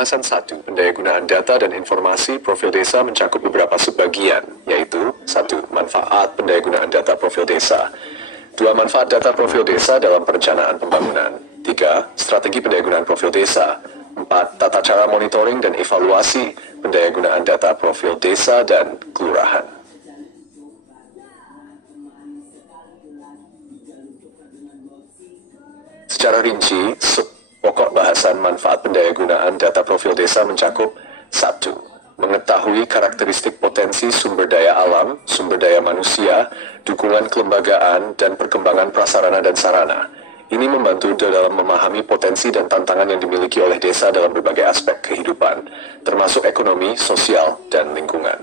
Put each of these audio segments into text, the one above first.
Pembahasan 1. Pendayagunaan data dan informasi profil desa mencakup beberapa subbagian, yaitu 1. Manfaat pendayagunaan data profil desa. 2. Manfaat data profil desa dalam perencanaan pembangunan. 3. Strategi pendayagunaan profil desa. 4. Tata cara monitoring dan evaluasi pendayagunaan data profil desa dan kelurahan. Secara rinci, pokok bahasan manfaat pendayagunaan data profil desa mencakup 1. Mengetahui karakteristik potensi sumber daya alam, sumber daya manusia, dukungan kelembagaan, dan perkembangan prasarana dan sarana. Ini membantu dalam memahami potensi dan tantangan yang dimiliki oleh desa dalam berbagai aspek kehidupan, termasuk ekonomi, sosial, dan lingkungan.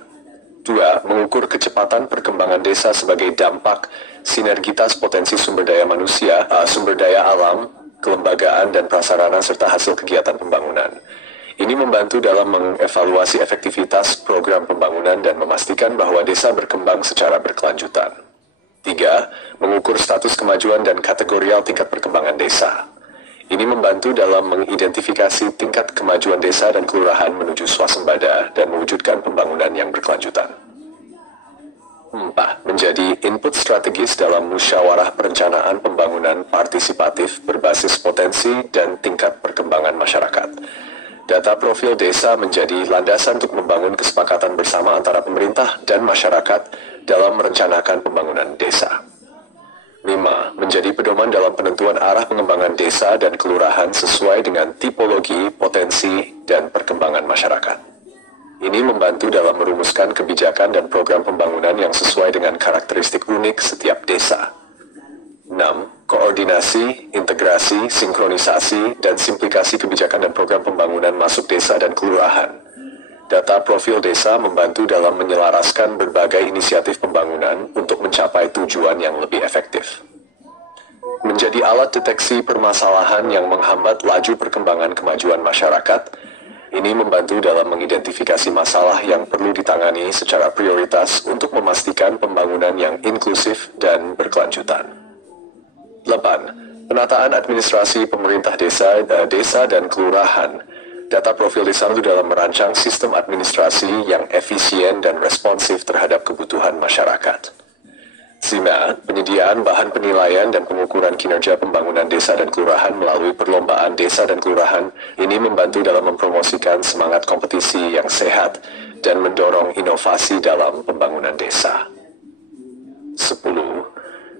2. Mengukur kecepatan perkembangan desa sebagai dampak sinergitas potensi sumber daya manusia, sumber daya alam, kelembagaan dan prasarana serta hasil kegiatan pembangunan. Ini membantu dalam mengevaluasi efektivitas program pembangunan dan memastikan bahwa desa berkembang secara berkelanjutan. 3. Mengukur status kemajuan dan kategorial tingkat perkembangan desa. Ini membantu dalam mengidentifikasi tingkat kemajuan desa dan kelurahan menuju swasembada dan mewujudkan pembangunan yang berkelanjutan. 4. Menjadi input strategis dalam musyawarah perencanaan pembangunan partisipatif berbasis potensi dan tingkat perkembangan masyarakat. Data profil desa menjadi landasan untuk membangun kesepakatan bersama antara pemerintah dan masyarakat dalam merencanakan pembangunan desa. 5. Menjadi pedoman dalam penentuan arah pengembangan desa dan kelurahan sesuai dengan tipologi, potensi, dan perkembangan masyarakat. Ini membantu dalam merumuskan kebijakan dan program pembangunan yang sesuai dengan karakteristik unik setiap desa. 6. Koordinasi, integrasi, sinkronisasi, dan simplikasi kebijakan dan program pembangunan masuk desa dan kelurahan. Data profil desa membantu dalam menyelaraskan berbagai inisiatif pembangunan untuk mencapai tujuan yang lebih efektif. Menjadi alat deteksi permasalahan yang menghambat laju perkembangan kemajuan masyarakat, ini membantu dalam mengidentifikasi masalah yang perlu ditangani secara prioritas untuk memastikan pembangunan yang inklusif dan berkelanjutan. 8. Penataan administrasi pemerintah desa dan kelurahan. Data profil desa itu dalam merancang sistem administrasi yang efisien dan responsif terhadap kebutuhan masyarakat. 5. Penyediaan bahan penilaian dan pengukuran kinerja pembangunan desa dan kelurahan melalui perlombaan desa dan kelurahan. Ini membantu dalam mempromosikan semangat kompetisi yang sehat dan mendorong inovasi dalam pembangunan desa. 10.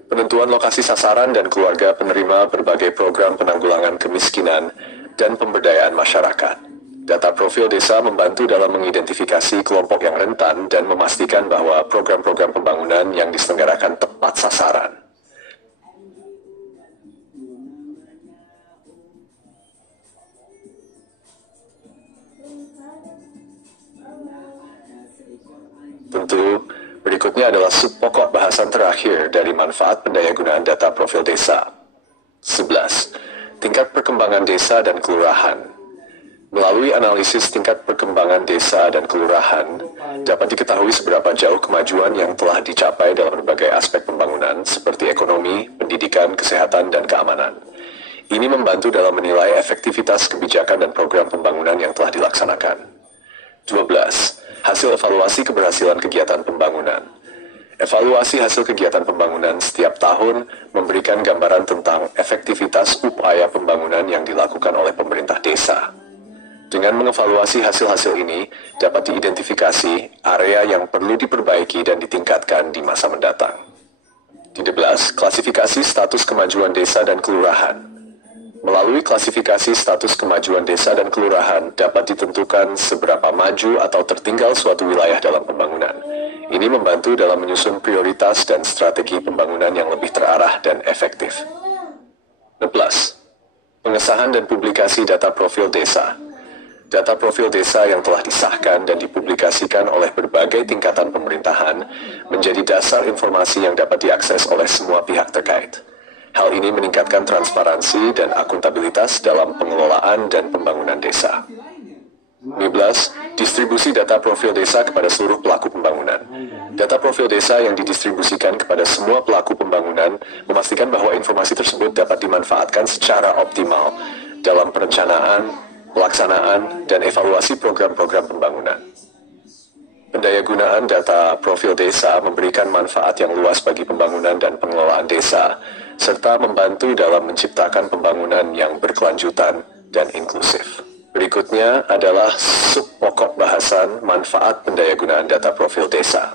Penentuan lokasi sasaran dan keluarga penerima berbagai program penanggulangan kemiskinan dan pemberdayaan masyarakat. Data profil desa membantu dalam mengidentifikasi kelompok yang rentan dan memastikan bahwa program-program pembangunan yang diselenggarakan tepat sasaran. Tentu, berikutnya adalah subpokok bahasan terakhir dari manfaat pendayagunaan data profil desa. 11. Tingkat perkembangan desa dan kelurahan. Melalui analisis tingkat perkembangan desa dan kelurahan, dapat diketahui seberapa jauh kemajuan yang telah dicapai dalam berbagai aspek pembangunan seperti ekonomi, pendidikan, kesehatan, dan keamanan. Ini membantu dalam menilai efektivitas kebijakan dan program pembangunan yang telah dilaksanakan. 12. Hasil evaluasi keberhasilan kegiatan pembangunan. Evaluasi hasil kegiatan pembangunan setiap tahun memberikan gambaran tentang efektivitas upaya pembangunan yang dilakukan oleh pemerintah desa. Dengan mengevaluasi hasil-hasil ini, dapat diidentifikasi area yang perlu diperbaiki dan ditingkatkan di masa mendatang. 13. Klasifikasi status kemajuan desa dan kelurahan. Melalui klasifikasi status kemajuan desa dan kelurahan, dapat ditentukan seberapa maju atau tertinggal suatu wilayah dalam pembangunan. Ini membantu dalam menyusun prioritas dan strategi pembangunan yang lebih terarah dan efektif. 16. Pengesahan dan publikasi data profil desa. Data profil desa yang telah disahkan dan dipublikasikan oleh berbagai tingkatan pemerintahan menjadi dasar informasi yang dapat diakses oleh semua pihak terkait. Hal ini meningkatkan transparansi dan akuntabilitas dalam pengelolaan dan pembangunan desa. 15. Distribusi data profil desa kepada seluruh pelaku pembangunan. Data profil desa yang didistribusikan kepada semua pelaku pembangunan memastikan bahwa informasi tersebut dapat dimanfaatkan secara optimal dalam perencanaan, pelaksanaan, dan evaluasi program-program pembangunan. Pendayagunaan data profil desa memberikan manfaat yang luas bagi pembangunan dan pengelolaan desa, serta membantu dalam menciptakan pembangunan yang berkelanjutan dan inklusif. Berikutnya adalah subpokok bahasan manfaat pendayagunaan data profil desa.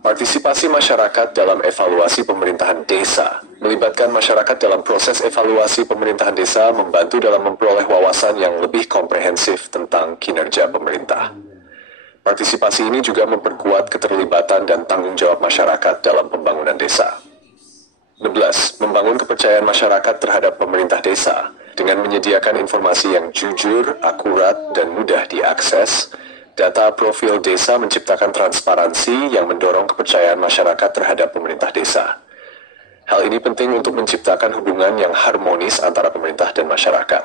Partisipasi masyarakat dalam evaluasi pemerintahan desa. Melibatkan masyarakat dalam proses evaluasi pemerintahan desa membantu dalam memperoleh wawasan yang lebih komprehensif tentang kinerja pemerintah. Partisipasi ini juga memperkuat keterlibatan dan tanggung jawab masyarakat dalam pembangunan desa. 16. Membangun kepercayaan masyarakat terhadap pemerintah desa. Dengan menyediakan informasi yang jujur, akurat, dan mudah diakses, data profil desa menciptakan transparansi yang mendorong kepercayaan masyarakat terhadap pemerintah desa. Hal ini penting untuk menciptakan hubungan yang harmonis antara pemerintah dan masyarakat.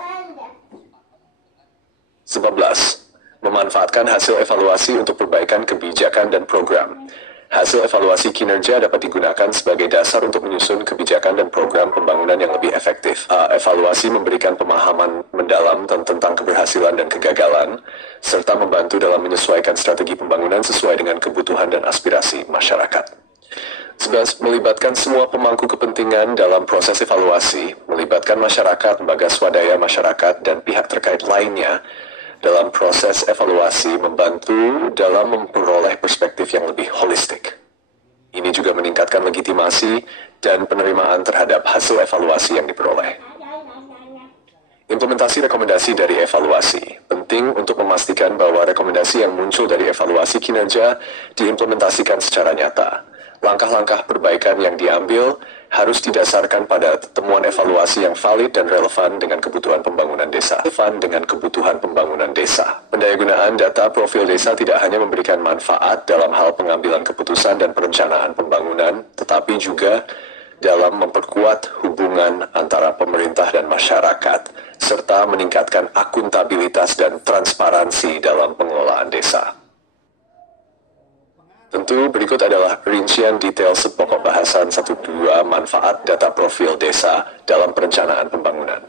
19. Memanfaatkan hasil evaluasi untuk perbaikan kebijakan dan program. Hasil evaluasi kinerja dapat digunakan sebagai dasar untuk menyusun kebijakan dan program pembangunan yang lebih efektif. Evaluasi memberikan pemahaman mendalam tentang keberhasilan dan kegagalan, serta membantu dalam menyesuaikan strategi pembangunan sesuai dengan kebutuhan dan aspirasi masyarakat. 11. Melibatkan semua pemangku kepentingan dalam proses evaluasi, melibatkan masyarakat, lembaga swadaya masyarakat, dan pihak terkait lainnya dalam proses evaluasi membantu dalam memperoleh perspektif yang lebih holistik. Ini juga meningkatkan legitimasi dan penerimaan terhadap hasil evaluasi yang diperoleh. Implementasi rekomendasi dari evaluasi. Penting untuk memastikan bahwa rekomendasi yang muncul dari evaluasi kinerja diimplementasikan secara nyata. Langkah-langkah perbaikan yang diambil harus didasarkan pada temuan evaluasi yang valid dan relevan dengan kebutuhan pembangunan desa. Pendayagunaan data profil desa tidak hanya memberikan manfaat dalam hal pengambilan keputusan dan perencanaan pembangunan, tetapi juga dalam memperkuat hubungan antara pemerintah dan masyarakat, serta meningkatkan akuntabilitas dan transparansi dalam pengelolaan desa. Tentu berikut adalah rincian detail sepokok bahasan 1-2 manfaat data profil desa dalam perencanaan pembangunan.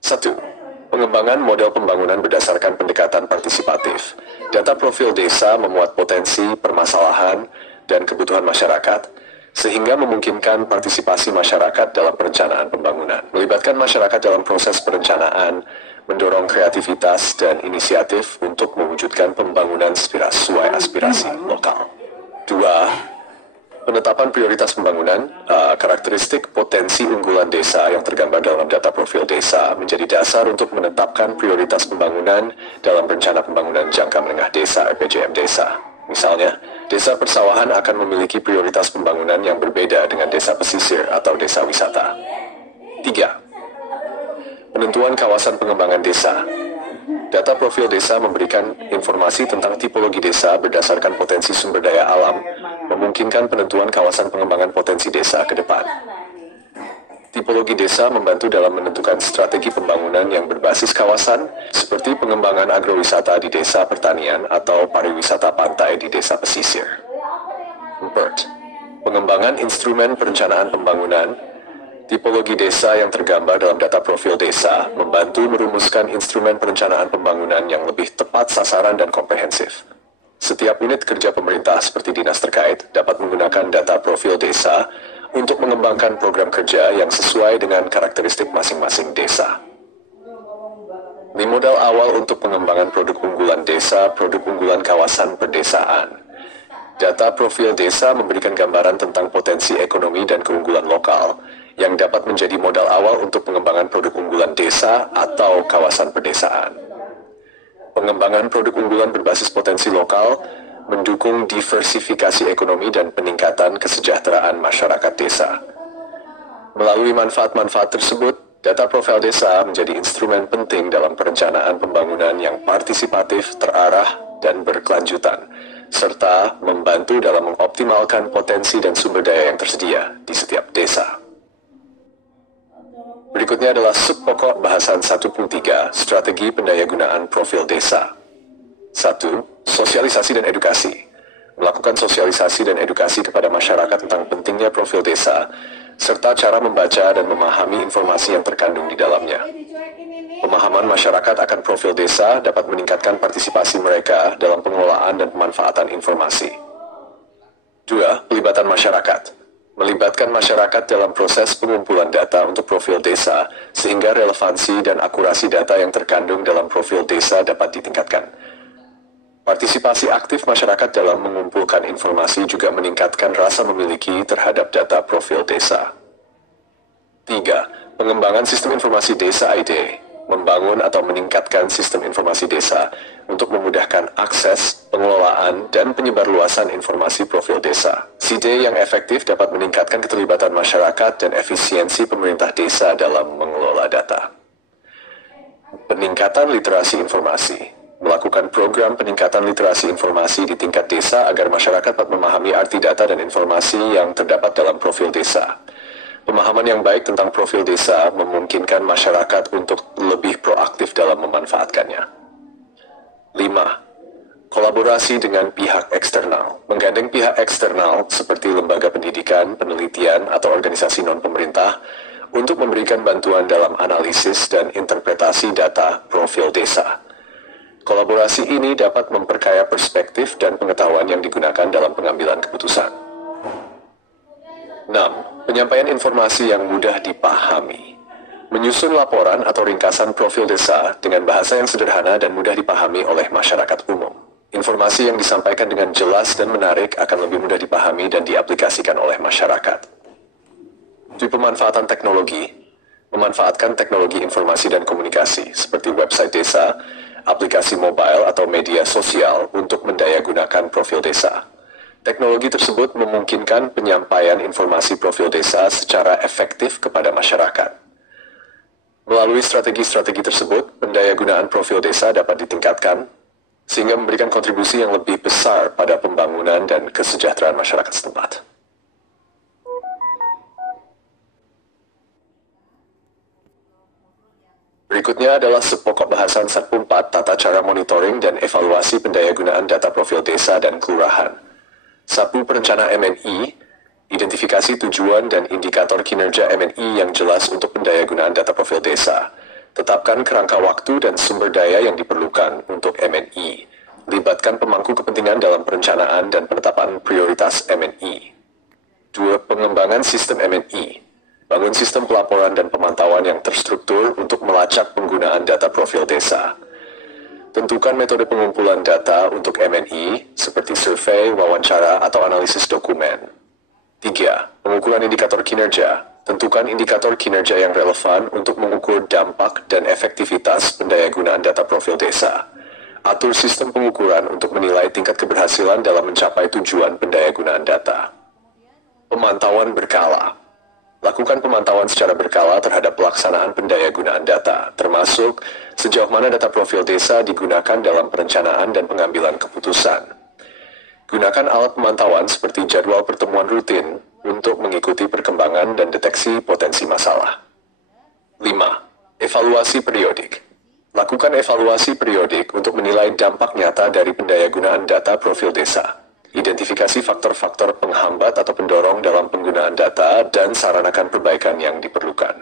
1. Pengembangan model pembangunan berdasarkan pendekatan partisipatif. Data profil desa memuat potensi, permasalahan, dan kebutuhan masyarakat, sehingga memungkinkan partisipasi masyarakat dalam perencanaan pembangunan. Melibatkan masyarakat dalam proses perencanaan, mendorong kreativitas dan inisiatif untuk mewujudkan pembangunan sesuai aspirasi lokal. 2. Penetapan prioritas pembangunan, karakteristik potensi unggulan desa yang tergambar dalam data profil desa menjadi dasar untuk menetapkan prioritas pembangunan dalam rencana pembangunan jangka menengah desa (RPJM desa). Misalnya, desa persawahan akan memiliki prioritas pembangunan yang berbeda dengan desa pesisir atau desa wisata. 3. Penentuan kawasan pengembangan desa. Data profil desa memberikan informasi tentang tipologi desa berdasarkan potensi sumber daya alam, memungkinkan penentuan kawasan pengembangan potensi desa ke depan. Tipologi desa membantu dalam menentukan strategi pembangunan yang berbasis kawasan, seperti pengembangan agrowisata di desa pertanian atau pariwisata pantai di desa pesisir. 4. Pengembangan instrumen perencanaan pembangunan. Tipologi desa yang tergambar dalam data profil desa membantu merumuskan instrumen perencanaan pembangunan yang lebih tepat sasaran dan komprehensif. Setiap unit kerja pemerintah seperti dinas terkait dapat menggunakan data profil desa untuk mengembangkan program kerja yang sesuai dengan karakteristik masing-masing desa. Ini modal awal untuk pengembangan produk unggulan desa, produk unggulan kawasan perdesaan. Data profil desa memberikan gambaran tentang potensi ekonomi dan keunggulan lokal, yang dapat menjadi modal awal untuk pengembangan produk unggulan desa atau kawasan pedesaan. Pengembangan produk unggulan berbasis potensi lokal mendukung diversifikasi ekonomi dan peningkatan kesejahteraan masyarakat desa. Melalui manfaat-manfaat tersebut, data profil desa menjadi instrumen penting dalam perencanaan pembangunan yang partisipatif, terarah, dan berkelanjutan, serta membantu dalam mengoptimalkan potensi dan sumber daya yang tersedia di setiap desa. Berikutnya adalah subpokok bahasan 1.3, strategi pendayagunaan profil desa. 1. Sosialisasi dan edukasi. Melakukan sosialisasi dan edukasi kepada masyarakat tentang pentingnya profil desa, serta cara membaca dan memahami informasi yang terkandung di dalamnya. Pemahaman masyarakat akan profil desa dapat meningkatkan partisipasi mereka dalam pengelolaan dan pemanfaatan informasi. 2. Pelibatan masyarakat. Melibatkan masyarakat dalam proses pengumpulan data untuk profil desa, sehingga relevansi dan akurasi data yang terkandung dalam profil desa dapat ditingkatkan. Partisipasi aktif masyarakat dalam mengumpulkan informasi juga meningkatkan rasa memiliki terhadap data profil desa. 3. Pengembangan sistem informasi desa ID. Membangun atau meningkatkan sistem informasi desa untuk memudahkan akses, pengelolaan, dan penyebarluasan informasi profil desa. SID yang efektif dapat meningkatkan keterlibatan masyarakat dan efisiensi pemerintah desa dalam mengelola data. Peningkatan literasi informasi. Melakukan program peningkatan literasi informasi di tingkat desa agar masyarakat dapat memahami arti data dan informasi yang terdapat dalam profil desa. Pemahaman yang baik tentang profil desa memungkinkan masyarakat untuk lebih proaktif dalam memanfaatkannya. 5. Kolaborasi dengan pihak eksternal. Menggandeng pihak eksternal seperti lembaga pendidikan, penelitian, atau organisasi non-pemerintah untuk memberikan bantuan dalam analisis dan interpretasi data profil desa. Kolaborasi ini dapat memperkaya perspektif dan pengetahuan yang digunakan dalam pengambilan keputusan. 6. Penyampaian informasi yang mudah dipahami. Menyusun laporan atau ringkasan profil desa dengan bahasa yang sederhana dan mudah dipahami oleh masyarakat umum. Informasi yang disampaikan dengan jelas dan menarik akan lebih mudah dipahami dan diaplikasikan oleh masyarakat. 7. Pemanfaatan teknologi. Memanfaatkan teknologi informasi dan komunikasi seperti website desa, aplikasi mobile atau media sosial untuk mendayagunakan profil desa. Teknologi tersebut memungkinkan penyampaian informasi profil desa secara efektif kepada masyarakat. Melalui strategi-strategi tersebut, pendayagunaan profil desa dapat ditingkatkan, sehingga memberikan kontribusi yang lebih besar pada pembangunan dan kesejahteraan masyarakat setempat. Berikutnya adalah sepokok bahasan Satpol 4 tata cara monitoring dan evaluasi pendayagunaan data profil desa dan kelurahan. Sapu perencana MNI, identifikasi tujuan dan indikator kinerja MNI yang jelas untuk pendayagunaan data profil desa. Tetapkan kerangka waktu dan sumber daya yang diperlukan untuk MNI. Libatkan pemangku kepentingan dalam perencanaan dan penetapan prioritas MNI. 2. Pengembangan sistem MNI. Bangun sistem pelaporan dan pemantauan yang terstruktur untuk melacak penggunaan data profil desa. Tentukan metode pengumpulan data untuk MNI, seperti survei, wawancara, atau analisis dokumen. 3. Pengukuran indikator kinerja. Tentukan indikator kinerja yang relevan untuk mengukur dampak dan efektivitas pendayagunaan data profil desa. Atur sistem pengukuran untuk menilai tingkat keberhasilan dalam mencapai tujuan pendayagunaan data. Pemantauan berkala. Lakukan pemantauan secara berkala terhadap pelaksanaan pendayagunaan data, termasuk sejauh mana data profil desa digunakan dalam perencanaan dan pengambilan keputusan. Gunakan alat pemantauan seperti jadwal pertemuan rutin untuk mengikuti perkembangan dan deteksi potensi masalah. 5. Evaluasi periodik. Lakukan evaluasi periodik untuk menilai dampak nyata dari pendayagunaan data profil desa. Identifikasi faktor-faktor penghambat atau pendorong dalam penggunaan data dan saranakan perbaikan yang diperlukan.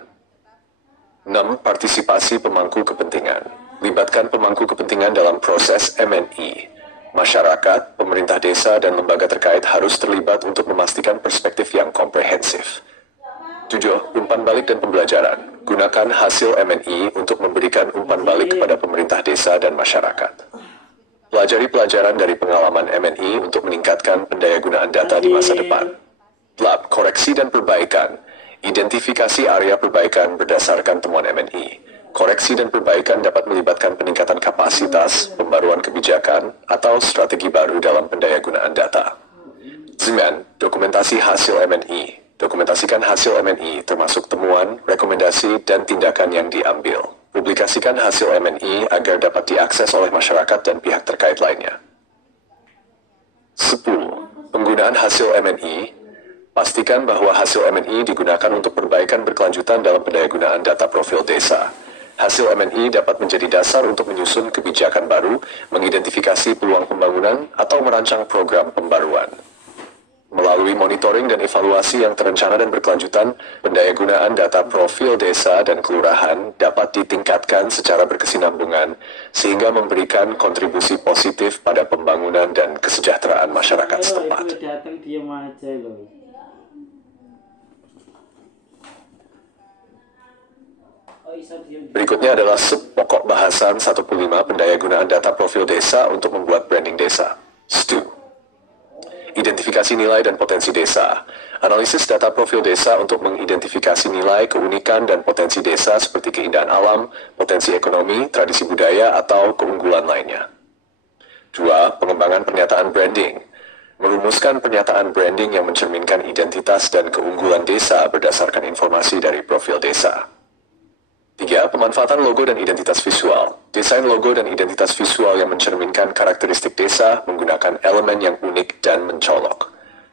6. Partisipasi pemangku kepentingan. Libatkan pemangku kepentingan dalam proses MNI. Masyarakat, pemerintah desa, dan lembaga terkait harus terlibat untuk memastikan perspektif yang komprehensif. 7. Umpan balik dan pembelajaran. Gunakan hasil MNI untuk memberikan umpan balik kepada pemerintah desa dan masyarakat. Pelajari pelajaran dari pengalaman MNI untuk meningkatkan pendayagunaan data di masa depan. Lab, koreksi dan perbaikan. Identifikasi area perbaikan berdasarkan temuan MNI. Koreksi dan perbaikan dapat melibatkan peningkatan kapasitas, pembaruan kebijakan, atau strategi baru dalam pendayagunaan data. 9. Dokumentasi hasil MNI. Dokumentasikan hasil MNI termasuk temuan, rekomendasi, dan tindakan yang diambil. Publikasikan hasil MNI agar dapat diakses oleh masyarakat dan pihak terkait lainnya. 10. Penggunaan hasil MNI. Pastikan bahwa hasil MNI digunakan untuk perbaikan berkelanjutan dalam pendayagunaan data profil desa. Hasil MNI dapat menjadi dasar untuk menyusun kebijakan baru, mengidentifikasi peluang pembangunan, atau merancang program pembaruan. Melalui monitoring dan evaluasi yang terencana dan berkelanjutan, pendayagunaan data profil desa dan kelurahan dapat ditingkatkan secara berkesinambungan, sehingga memberikan kontribusi positif pada pembangunan dan kesejahteraan masyarakat setempat. Berikutnya adalah pokok bahasan 1.5 pendayagunaan data profil desa untuk membuat branding desa. STU. Identifikasi nilai dan potensi desa. Analisis data profil desa untuk mengidentifikasi nilai, keunikan, dan potensi desa seperti keindahan alam, potensi ekonomi, tradisi budaya, atau keunggulan lainnya. 2. Pengembangan pernyataan branding. Merumuskan pernyataan branding yang mencerminkan identitas dan keunggulan desa berdasarkan informasi dari profil desa. 3. Pemanfaatan logo dan identitas visual. Desain logo dan identitas visual yang mencerminkan karakteristik desa menggunakan elemen yang unik dan mencolok.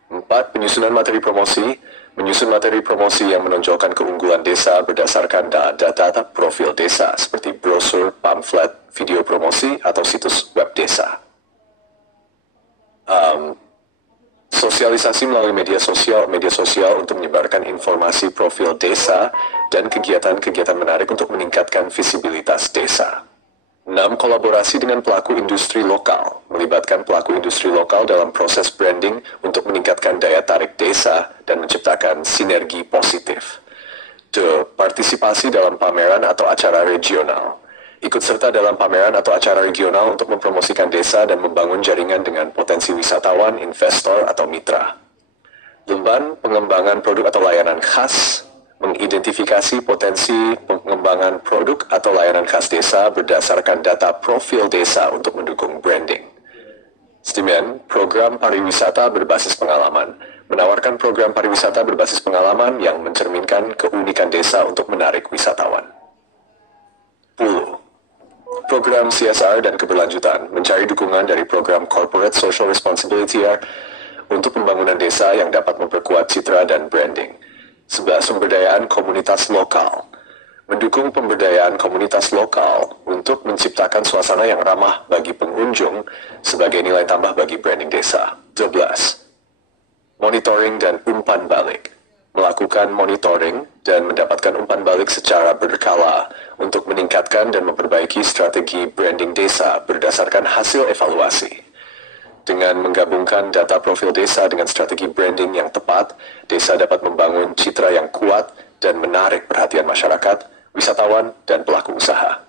4. Penyusunan materi promosi. Menyusun materi promosi yang menonjolkan keunggulan desa berdasarkan data profil desa seperti brosur, pamflet, video promosi, atau situs web desa. Sosialisasi melalui media sosial untuk menyebarkan informasi profil desa dan kegiatan-kegiatan menarik untuk meningkatkan visibilitas desa. 6. Kolaborasi dengan pelaku industri lokal. Melibatkan pelaku industri lokal dalam proses branding untuk meningkatkan daya tarik desa dan menciptakan sinergi positif. 2. Partisipasi dalam pameran atau acara regional. Ikut serta dalam pameran atau acara regional untuk mempromosikan desa dan membangun jaringan dengan potensi wisatawan, investor, atau mitra. 8. Pengembangan produk atau layanan khas. Mengidentifikasi potensi pengembangan produk atau layanan khas desa berdasarkan data profil desa untuk mendukung branding. 9. Program pariwisata berbasis pengalaman. Menawarkan program pariwisata berbasis pengalaman yang mencerminkan keunikan desa untuk menarik wisatawan. 10. Program CSR dan keberlanjutan, mencari dukungan dari program Corporate Social Responsibility untuk pembangunan desa yang dapat memperkuat citra dan branding. 11. Pemberdayaan komunitas lokal. Mendukung pemberdayaan komunitas lokal untuk menciptakan suasana yang ramah bagi pengunjung sebagai nilai tambah bagi branding desa. 12. Monitoring dan umpan balik. Melakukan monitoring dan mendapatkan umpan balik secara berkala untuk meningkatkan dan memperbaiki strategi branding desa berdasarkan hasil evaluasi. Dengan menggabungkan data profil desa dengan strategi branding yang tepat, desa dapat membangun citra yang kuat dan menarik perhatian masyarakat, wisatawan, dan pelaku usaha.